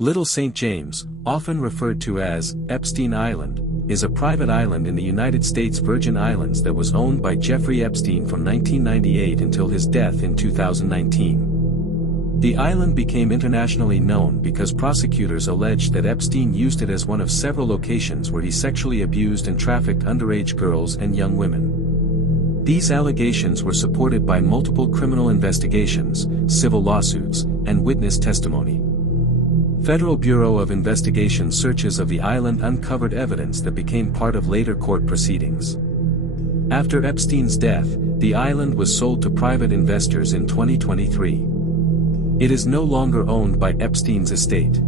Little St. James, often referred to as Epstein Island, is a private island in the United States Virgin Islands that was owned by Jeffrey Epstein from 1998 until his death in 2019. The island became internationally known because prosecutors alleged that Epstein used it as one of several locations where he sexually abused and trafficked underage girls and young women. These allegations were supported by multiple criminal investigations, civil lawsuits, and witness testimony. Federal Bureau of Investigation searches of the island uncovered evidence that became part of later court proceedings. After Epstein's death, the island was sold to private investors in 2023. It is no longer owned by Epstein's estate.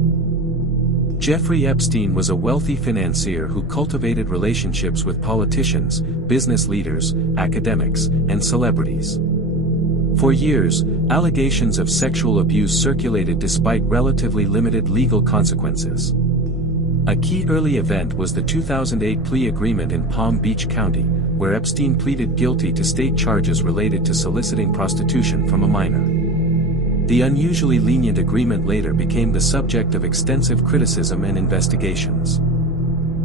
Jeffrey Epstein was a wealthy financier who cultivated relationships with politicians, business leaders, academics, and celebrities. For years, allegations of sexual abuse circulated despite relatively limited legal consequences. A key early event was the 2008 plea agreement in Palm Beach County, where Epstein pleaded guilty to state charges related to soliciting prostitution from a minor. The unusually lenient agreement later became the subject of extensive criticism and investigations.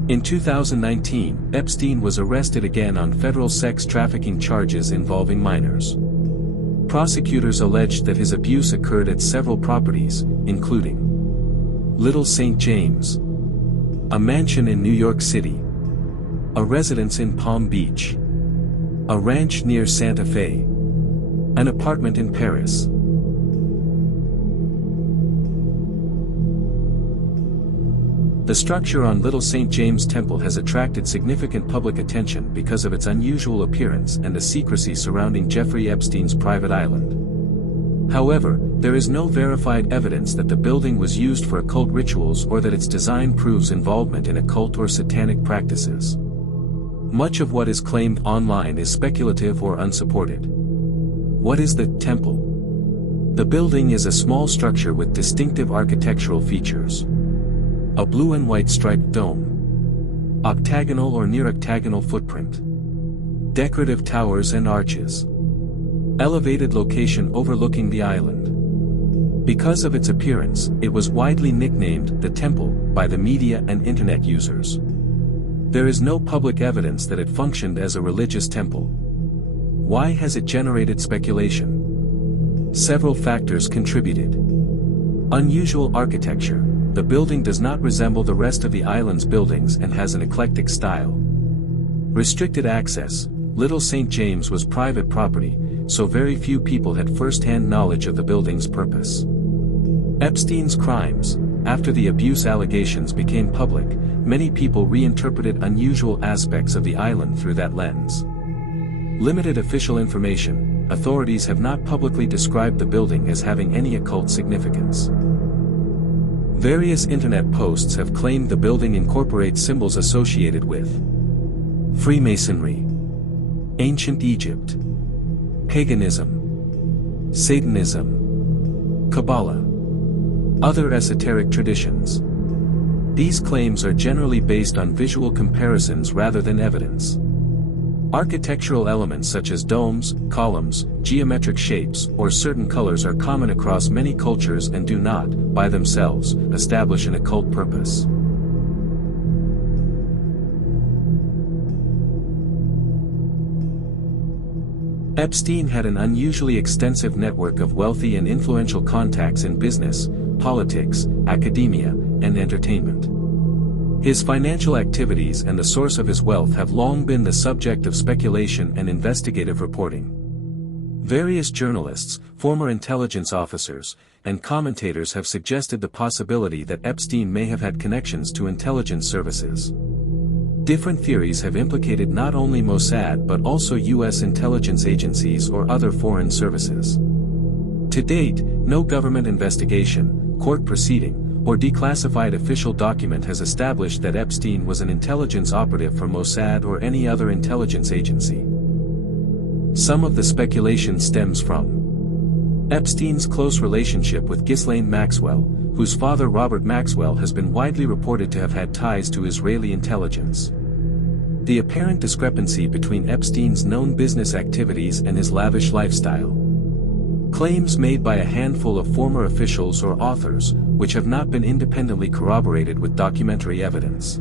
In 2019, Epstein was arrested again on federal sex trafficking charges involving minors. Prosecutors alleged that his abuse occurred at several properties, including Little St. James, a mansion in New York City, a residence in Palm Beach, a ranch near Santa Fe, an apartment in Paris. The structure on Little St. James Temple has attracted significant public attention because of its unusual appearance and the secrecy surrounding Jeffrey Epstein's private island. However, there is no verified evidence that the building was used for occult rituals or that its design proves involvement in occult or satanic practices. Much of what is claimed online is speculative or unsupported. What is the temple? The building is a small structure with distinctive architectural features. A blue and white striped dome. Octagonal or near-octagonal footprint. Decorative towers and arches. Elevated location overlooking the island. Because of its appearance, it was widely nicknamed the Temple by the media and internet users. There is no public evidence that it functioned as a religious temple. Why has it generated speculation? Several factors contributed. Unusual architecture. The building does not resemble the rest of the island's buildings and has an eclectic style. Restricted access. Little St. James was private property, so very few people had first-hand knowledge of the building's purpose. Epstein's crimes. After the abuse allegations became public, many people reinterpreted unusual aspects of the island through that lens. Limited official information. Authorities have not publicly described the building as having any occult significance. Various internet posts have claimed the building incorporates symbols associated with Freemasonry, Ancient Egypt, Paganism, Satanism, Kabbalah, other esoteric traditions. These claims are generally based on visual comparisons rather than evidence. Architectural elements such as domes, columns, geometric shapes, or certain colors are common across many cultures and do not, by themselves, establish an occult purpose. Epstein had an unusually extensive network of wealthy and influential contacts in business, politics, academia, and entertainment. His financial activities and the source of his wealth have long been the subject of speculation and investigative reporting. Various journalists, former intelligence officers, and commentators have suggested the possibility that Epstein may have had connections to intelligence services. Different theories have implicated not only Mossad but also U.S. intelligence agencies or other foreign services. To date, no government investigation, court proceeding, or declassified official document has established that Epstein was an intelligence operative for Mossad or any other intelligence agency. Some of the speculation stems from Epstein's close relationship with Ghislaine Maxwell, whose father Robert Maxwell has been widely reported to have had ties to Israeli intelligence. The apparent discrepancy between Epstein's known business activities and his lavish lifestyle. Claims made by a handful of former officials or authors, which have not been independently corroborated with documentary evidence.